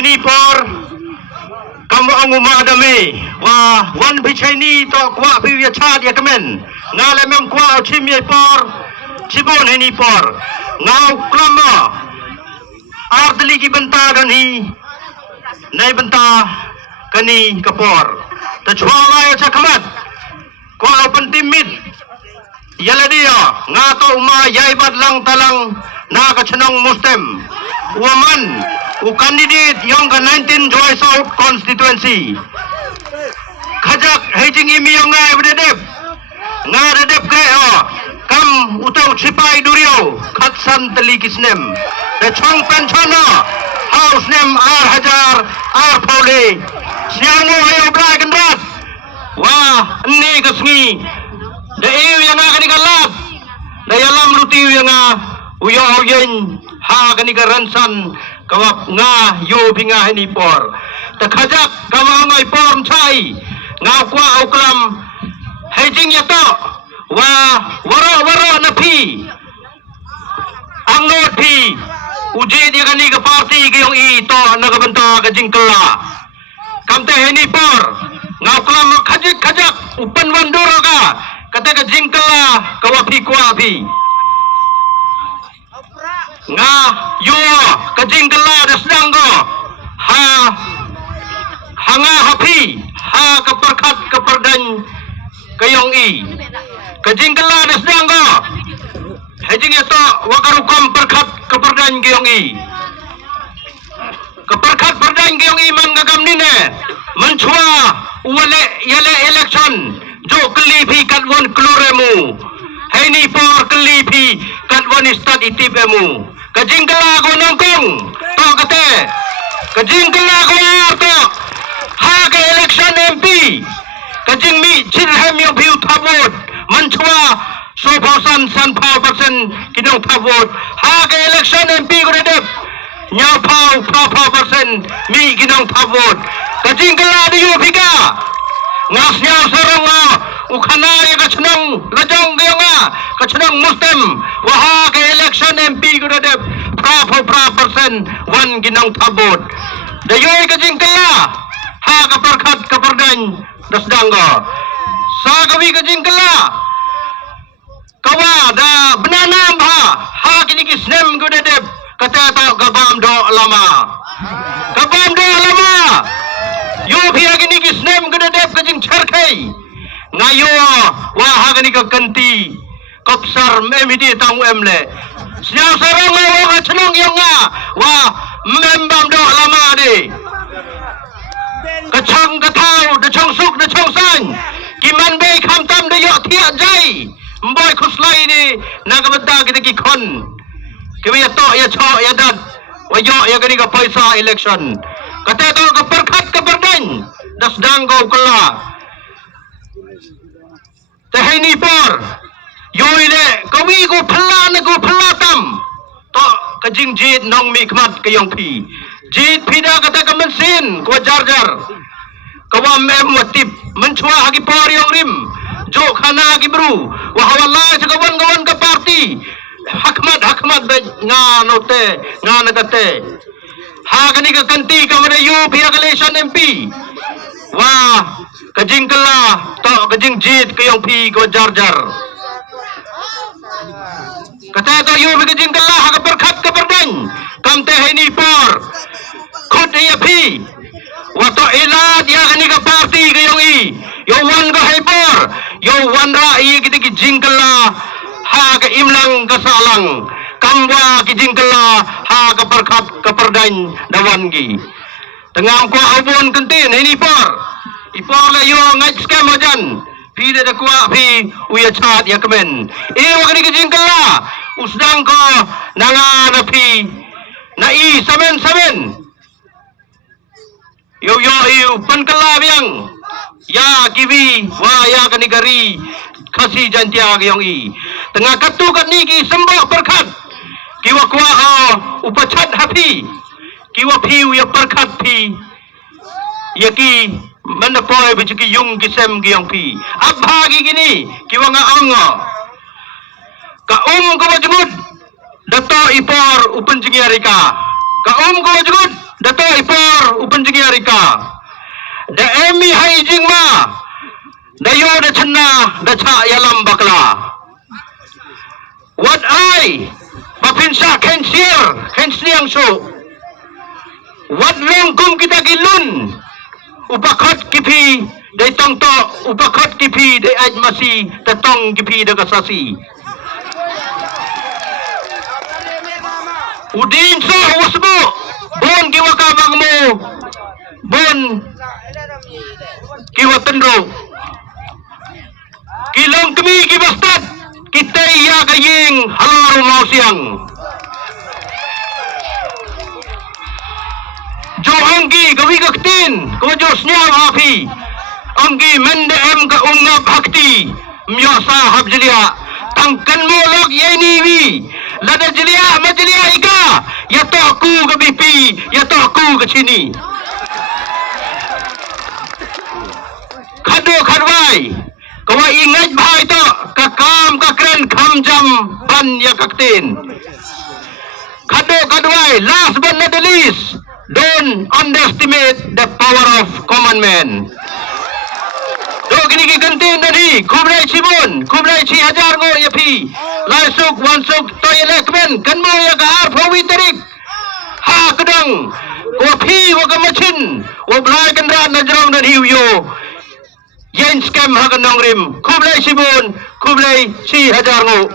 Ini por kamu ang umadami wa wan bichai ni to kwa bi ya cha dia kemen ngale mem kwa chim ye por cibon ini por ngau klama ardli ki benta gani nai benta kani kapor ta chwala ya cha kamat kwa pentimit yala dia ngato uma yai badlang talang na ka chenong mustem woman u candidate yang ke 19 Joy South constituency khajak hejing imi yang ngai berdep ke kam utau cipai durio khatsan teli kisnem de chong penchana house nem ar hajar ar pole siangu ayo bra gendrat wah ni kesngi de eu yang akan dikalap de yalam ruti yang uyo yen ha kani garansan kawap nga yo binga ini por ta khajak kawa ngai por chai nga kwa auklam hejing yato wa waro na phi ang not phi uji dia kani ka party ke yung ito na kabanta ka jingkala kamte ini por nga auklam khajak upan wandoro ka kata ka jingkala kawa phi kwa phi nga yo kajing gala dasdang go hanga hapi ha keperkat keperdan kayong i kajing gala dasdang go hejing yato wakarukam perkat keperdan kayong i keperkat perdan kayong i man gagam nine menchua wale yale election jo kelipi katwon kloremu heni por kelipi katwon istat itipemu kajing kala ko nangkong to kate kajing kala ko to ha ke election MP kajing mi chilhem yung view tabot manchwa so percent san percent kinong tabot ha ke election MP ko dep nyaw pa percent mi kinong tabot kajing kala di yo pika ngas nyaw sarong ukhana ya kachnang lajong gayanga kachnang mustem waha ke election MP ko dep pra persen wan ginang tabot dayoy kajing kala ha kaparkat kapardan dasdanggo sa gawi kajing kala kawa da benanam ha kini kisnem ko dep kata to gabam do lama yo pia kini kisnem ko dep kajing charkai ngayo wah gani ka kanti kopsar memidi tang emle siang sarang wa chenong yang wah membam do lama de kachang katau de chong suk de chong san kiman be kham tam de yo thia jai mboy khuslai ni nagabda kita ki khon kiwi to ya cho ya dat wa yo ya gani ka paisa election kata to ka perkhat ka perdan dasdang go kala tehini por yoile kawi ko phalla tam to kajing jit nong mi khmat kayong phi jit phida kata ka mesin ko jar kawa mem watip menchua hagi por yong rim jo khana hagi bru wa hawalla sa kawan ka party hakmat be nga note nga nagate ha kani ka kanti ka mana yu phi election MP wah kajing kala to kajing jit kayong pi ko jar kata to yu kajing kala ha kaperkhat kaperdan kamte hini por khut ya pi wato elad ya kani ka party kayong i yo wan ka hyper yo wan ra i kiti ki jingkala ha ka imlang kasalang kamwa ki jingkala ha kaperkhat kaperdan dawan gi tengah ko abon kentin hini por ipor la yo ngai scam ajan pi de kwa pi uya chat ya kemen wakani ke jingkala usdang ko nanga na pi na i samen yo pankala biang ya kiwi wa ya kani gari khasi jantia gyong i tengah katu kat ni ki sembah perkhat kiwa kwa upachat hapi kiwa pi uya perkhat pi yaki mana poy bichiki yung kisem giyang pi abhagi gini kiwa nga ango ka ko majgud dato ipor upan jingyarika ka ko majgud Dato ipor upenjingi arika. Da emi haijing ma. Dayo da chana da cha yalam bakla. What I mapinsa ken siang so. What lengkum kita gilun. Upakot kipi day tongto upakot kipi day ajmasi tatong kipi da kasasi. Udin so wasbo bon kiwa kabang mo bon kiwa tendro kilong kami kibastad kita iya kaying halaru mau siang jo anggi gawi gaktin ko jos nyam afi anggi mende em ka ungap hakti myasa habjelia tangkan mo log yeni wi lada jelia majelia ika ya to aku ke bipi ya to aku ke sini khado khadwai kawa ingat bhai to kakam kakren kham jam ban ya kaktin khado khadwai last but not the least don't underestimate the power of common man. Do gini ki gantin tadi kublai cibun kublai ci hajar ngo ya pi laisuk wansuk to ya lekmen kan mo ya ka arfawi tarik ha kedang wa pi wa kamachin wa blai kan ran najrong dan hiu yen scam ha kan rim kublai cibun kublai ci hajar ngo